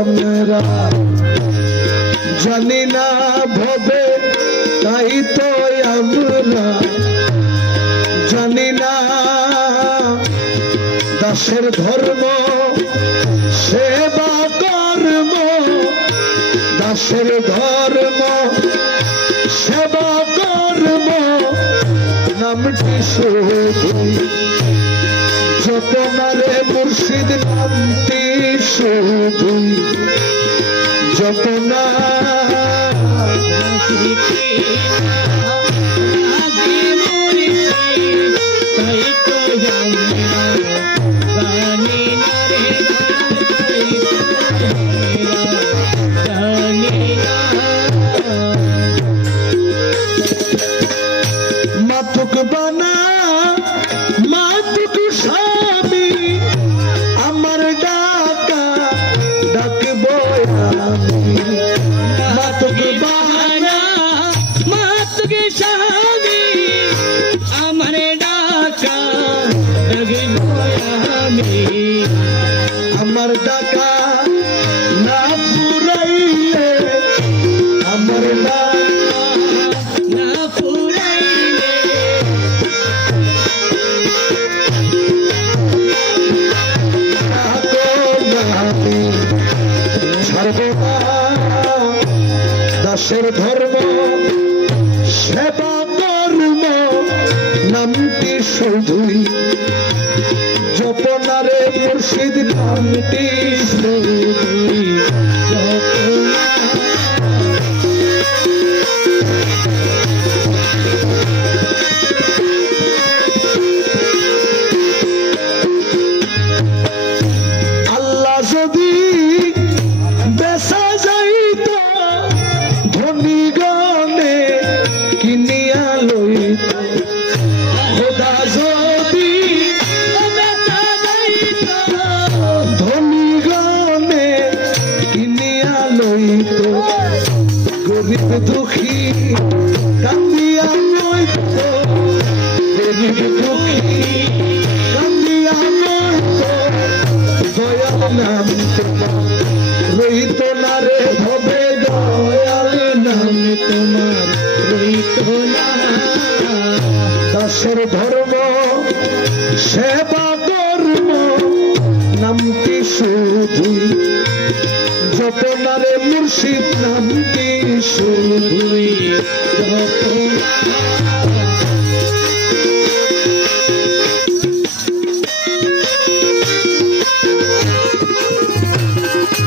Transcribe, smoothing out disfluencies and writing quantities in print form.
আমরা জানি না ভবে, তাই তো আমরা জানি না দাসের ধর্ম সেবা কর্ম, দাসের ধর্ম সেবা কর্ম নামটি শুধুই যতনারে মুর্শিদ নামটি শুধুই যতনা মাতুক বানা মাতুক স্বামী আমার ডাকা ডাকবো আমি। মাতুক বানা মাতুক স্বামী আমার ডাকা ডাকবো আমি। আমার ডাকা না ফুরাইলে আমার না ফুরাইলে দাসের ধর্ম সেবা কর্ম নামটি শুধুই জপনারে মুর্শিদ নামটি শুধুই জপনা। আল্লাহ যদি বেসা যাইত ধনী গণে কিনিয়া লইত, খোদা যদি বেচা যাইত ধনী গণে কিনিয়া লইত, গরিব দুঃখী কান্দিয়া লইত, গরিব দুঃখী কান্দিয়া লইত, দয়াল নাম তোমার রহিত না রে ভবে, দয়াল নাম তোমার রহিত না। দাসের ধর্ম সেবা কর্ম নামটি শুধুই জপনারে মুর্শিদ নামটি শুধুই জপনা।